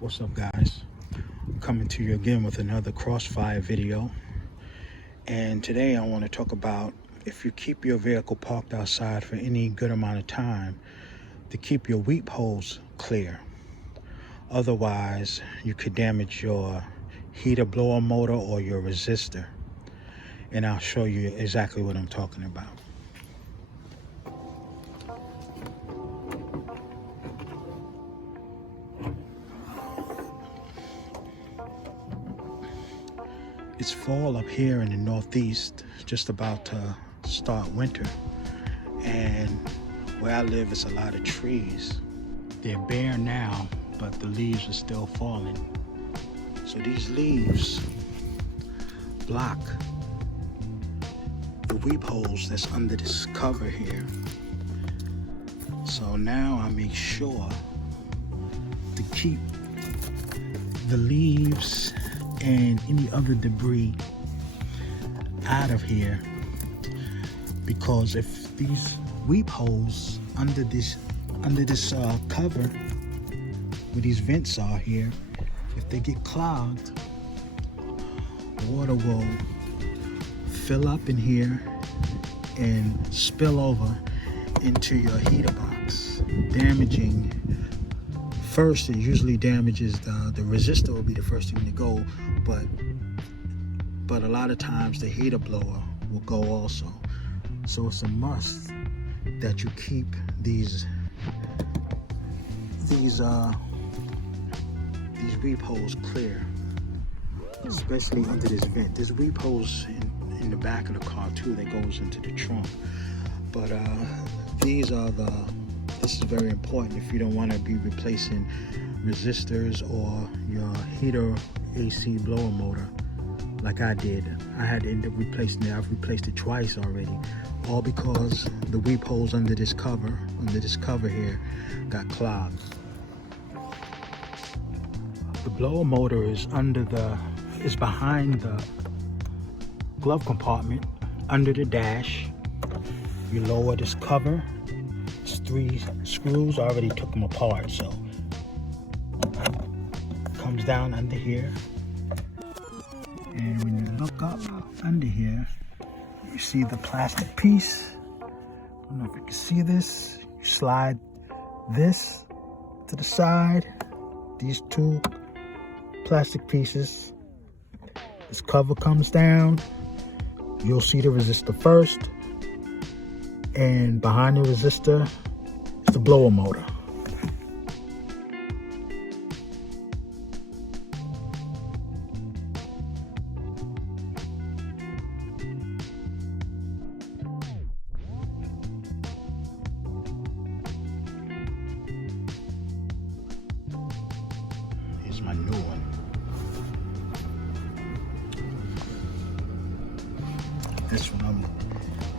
What's up, guys? Coming to you again with another Crossfire video. And today I want to talk about if you keep your vehicle parked outside for any good amount of time, to keep your weep holes clear. Otherwise, you could damage your heater blower motor or your resistor. And I'll show you exactly what I'm talking about. It's fall up here in the Northeast, just about to start winter. And where I live, it's a lot of trees. They're bare now, but the leaves are still falling. So these leaves block the weep holes that's under this cover here. So now I make sure to keep the leaves and any other debris out of here, because if these weep holes under this cover where these vents are here, if they get clogged, water will fill up in here and spill over into your heater box, damaging. First, it usually damages the resistor will be the first thing to go, but a lot of times the heater blower will go also. So it's a must that you keep these weep holes clear, especially under this vent. There's weep holes in the back of the car too that goes into the trunk, but this is very important if you don't want to be replacing resistors or your heater AC blower motor like I did. I had to end up replacing it. I've replaced it twice already, all because the weep holes under this cover here got clogged. The blower motor is behind the glove compartment under the dash. You lower this cover. It's 3 screws. I already took them apart, so comes down under here. And when you look up under here, you see the plastic piece. I don't know if you can see this. You slide this to the side. These 2 plastic pieces. This cover comes down. You'll see the resistor first. And behind the resistor is the blower motor. Here's my new one. This one I'm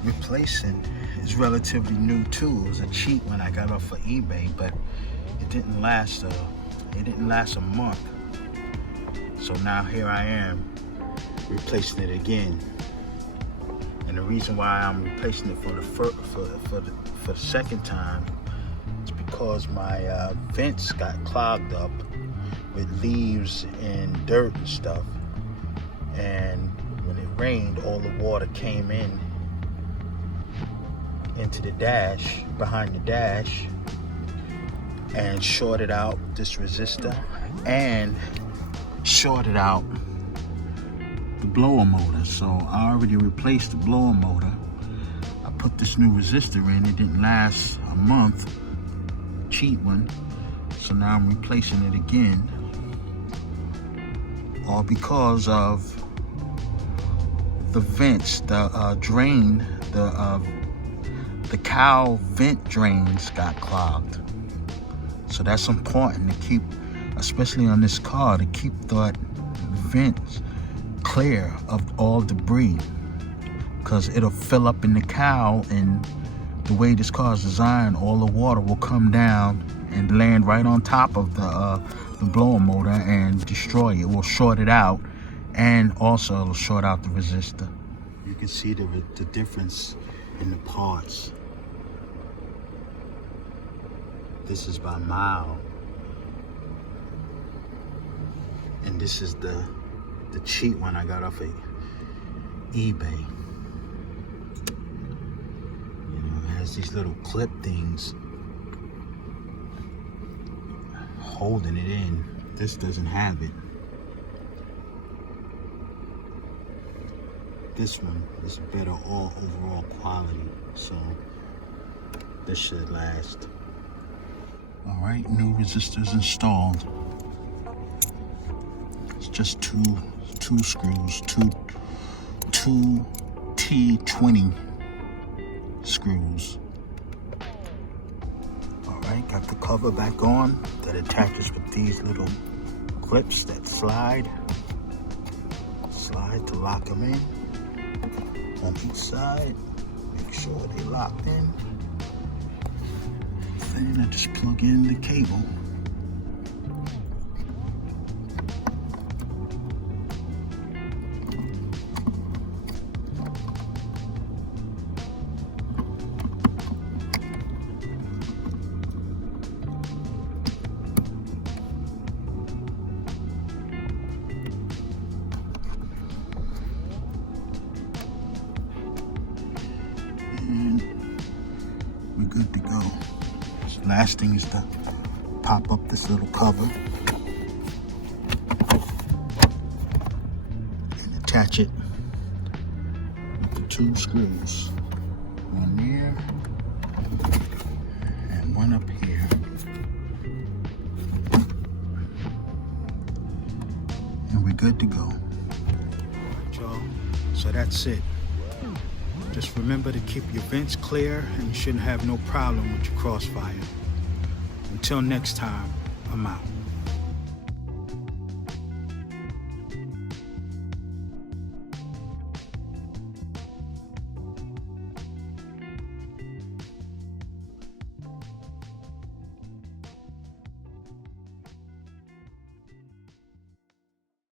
replacing is relatively new too. It was a cheap one I got off of eBay, but it didn't last a month. So now here I am replacing it again. And the reason why I'm replacing it for the second time is because my vents got clogged up with leaves and dirt and stuff. And when it rained, all the water came into the dash, behind the dash, and shorted out this resistor and shorted out the blower motor. So I already replaced the blower motor. I put this new resistor in. It didn't last a month, cheap one. So now I'm replacing it again, all because of the vents, the drain, the cowl vent drains got clogged. So that's important to keep, especially on this car, to keep that vent clear of all debris, because it'll fill up in the cowl, and the way this car is designed, all the water will come down and land right on top of the blower motor and destroy it. It will short it out, and also it'll short out the resistor. You can see the difference in the parts. This is by mile. This is the cheap one I got off of eBay. You know, it has these little clip things holding it in. This doesn't have it. This one is better overall quality, so this should last. All right, new resistors installed. It's just two screws, two T20 screws. All right, got the cover back on that attaches with these little clips that slide to lock them in on each side. Make sure they locked in. Then I just plug in the cable. And we're good to go. So last thing is to pop up this little cover and attach it with the two screws. One there and one up here. And we're good to go. All right, y'all. So that's it. Just remember to keep your vents clear and you shouldn't have no problem with your Crossfire. Until next time, I'm out.